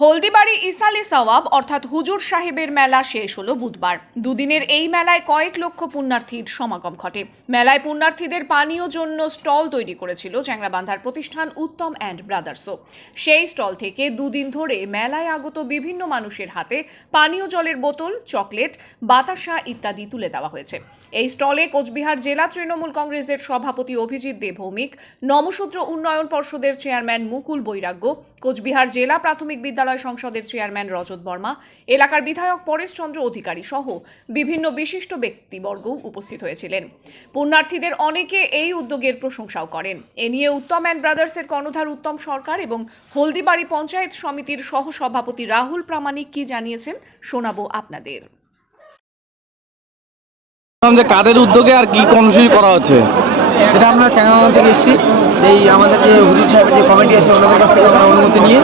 হলদিবাড়ি ইসালি সওয়াব, অর্থাৎ হুজুর সাহেবের মেলা শেষ হলো বুধবার। দুদিনের এই মেলায় কয়েক লক্ষ পুণ্যার্থীর সমাগম ঘটে। মেলায় পুণ্যার্থীদের পানীয় জন্য স্টল তৈরি করেছিল চ্যাংরাবান্ধার প্রতিষ্ঠান উত্তম অ্যান্ড ব্রাদার্সও সেই স্টল থেকে দুদিন ধরে মেলায় আগত বিভিন্ন মানুষের হাতে পানীয় জলের বোতল, চকলেট, বাতাসা ইত্যাদি তুলে দেওয়া হয়েছে। এই স্টলে কোচবিহার জেলা তৃণমূল কংগ্রেসের সভাপতি অভিজিৎ দে ভৌমিক নমশূদ্র উন্নয়ন পর্ষদের চেয়ারম্যান মুকুল বৈরাগ্য, কোচবিহার জেলা প্রাথমিক বিদ্যালয় সংসদের চেয়ারম্যান রজত বর্মা, এলাকার বিধায়ক পরেশচন্দ্র অধিকারী সহ বিভিন্ন বিশিষ্ট ব্যক্তিবর্গ উপস্থিত হয়েছিলেন। পুণ্যার্থীদের অনেকে এই উদ্যোগের প্রশংসাও করেন। এ নিয়ে উত্তম অ্যান্ড ব্রাদার্সের কর্ণধার উত্তম সরকার এবং হলদিবাড়ি পঞ্চায়েত সমিতির সহ সভাপতি রাহুল প্রামাণিক কি জানিয়েছেন, শোনাবো আপনাদের। যে কাদের উদ্যোগে আর কি কর্মসূচি করা হচ্ছে? এটা আমরা চ্যানেল থেকে এসেছি। এই আমাদের যে হুজুর সাহেবের যে কমিটি আছে, ওনাদের কাছ থেকে আমরা অনুমতি নিয়ে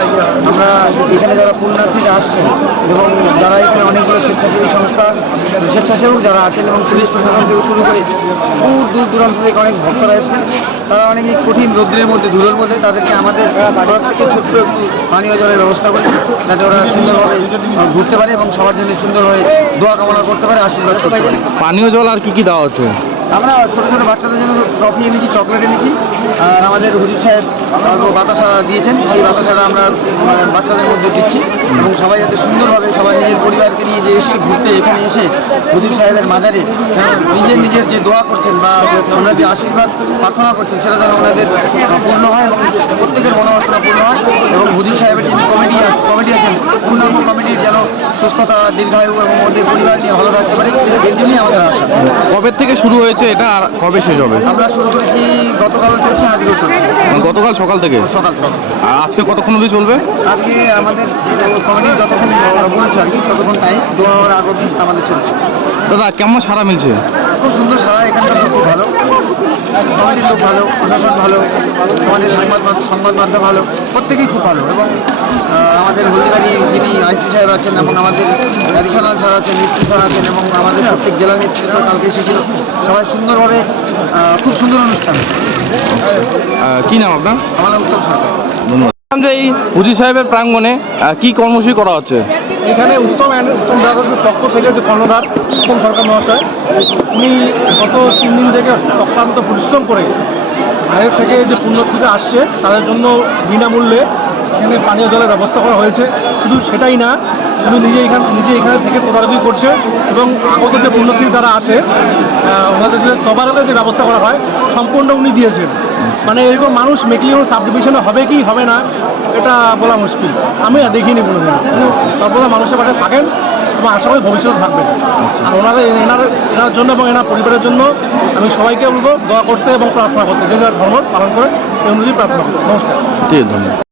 আমরা এখানে যারা পুণ্যার্থীরা আসছেন এবং যারা এখানে অনেকগুলো স্বেচ্ছাসেবী সংস্থা, স্বেচ্ছাসেবক যারা আছেন এবং পুলিশ প্রশাসন থেকে শুরু করে দূর দূর দূরান্ত থেকে অনেক ভক্তরা এসেছেন, তারা অনেক কঠিন রোদ্রের মধ্যে, ধুলোর মধ্যে তাদেরকে আমাদের তরফ থেকে ছোট্ট একটু পানীয় জলের ব্যবস্থা করেছি যাতে ওরা সুন্দরভাবে ঘুরতে পারে এবং সবার জন্য সুন্দরভাবে দোয়া কামনা করতে পারে, আশীর্বাদ করতে পারে। পানীয় জল আর কি কি দেওয়া হচ্ছে? আমরা ছোটো ছোটো বাচ্চাদের জন্য ট্রফি এনেছি, চকলেট এনেছি। আর আমাদের হুজুর সাহেব বাতাসা দিয়েছেন। সেই বাতাসাটা আমরা মানে বাচ্চাদের মধ্যে দিচ্ছি। এবং সবাই যাতে সুন্দরভাবে সবাই নিজের পরিবারকে নিয়ে যে এসে ঘুরতে এখানে এসে হুজুর সাহেবের মাজারে নিজের নিজের যে দোয়া করছেন বা ওনার যে আশীর্বাদ, প্রার্থনা করছেন, সেটা যেন ওনাদের পূর্ণ হয় এবং প্রত্যেকের মনোবাসনা পূর্ণ হয়। এবং হুজুর সাহেবের কমিটি আছেন পূর্ণাঙ্গ কমিটির যেন সুস্থতা দীর্ঘায়ু এবং ওদের পরিবার নিয়ে ভালো থাকতে পারে এর জন্যই আমাদের আশা কবে থেকে শুরু হয়েছে এটা আর কবে শেষ হবে? আমরা শুরু করেছি গতকাল চলছে আজকেও চলছে গতকাল সকাল থেকে? সকাল সকাল। আর আজকে কতক্ষণ অবধি চলবে? আজকে আমাদের কমিটি যতক্ষণ বলছে আর কি ততক্ষণ টাইম দু আগ অবধি আমাদের চলছে দাদা কেমন সারা মিলছে? খুব সুন্দর সারা ভালো কমিটির লোক ভালো প্রশাসন ভালো আমাদের সংবাদ সংবাদ মাধ্যম ভালো প্রত্যেকেই খুব ভালো। এবং আমাদের হলদিবাড়ি যিনি আইসি সাহেব আছেন এবং আমাদের অ্যাডিশনাল স্যার আছেন মিস্ত্রি স্যার আছেন এবং আমাদের প্রত্যেক জেলা নেতৃত্ব কালকে এসেছিল। সবাই সুন্দরভাবে খুব সুন্দর অনুষ্ঠান। কি নাম আপনার? আমার নাম উত্তম সরকার। ধন্যবাদ। যে এই হুজি সাহেবের প্রাঙ্গণে কি কর্মসূচি করা হচ্ছে? এখানে উত্তম উত্তম ব্রাদার্সের পক্ষ থেকে যে কর্ণধার উত্তম সরকার মহাশয়, উনি গত তিন দিন থেকে অক্লান্ত পরিশ্রম করে বাইরের থেকে যে পুণ্যার্থীরা আসছে, তাদের জন্য বিনামূল্যে এখানে পানীয় জলের ব্যবস্থা করা হয়েছে। শুধু সেটাই না শুধু নিজে এখান নিজে এখানে থেকে তদারকি করছে এবং আগত যে পুণ্যার্থী যারা আছে ওনাদের যে তদারকের যে ব্যবস্থা করা হয়, সম্পূর্ণ উনি দিয়েছেন। মানে এরকম মানুষ মেকলিও সাব ডিভিশনে হবে কি হবে না, এটা বলা মুশকিল। আমি আর দেখিনি কোনোদিন সর্বদা মানুষের পাশে থাকেন এবং আশা করি ভবিষ্যতে থাকবেন। আর ওনাদের এনার এনার জন্য এবং এনার পরিবারের জন্য আমি সবাইকে বলব দোয়া করতে এবং প্রার্থনা করতে। যে যার ধর্ম পালন করে এই অনুযায়ী প্রার্থনা করতে। নমস্কার। ধন্যবাদ।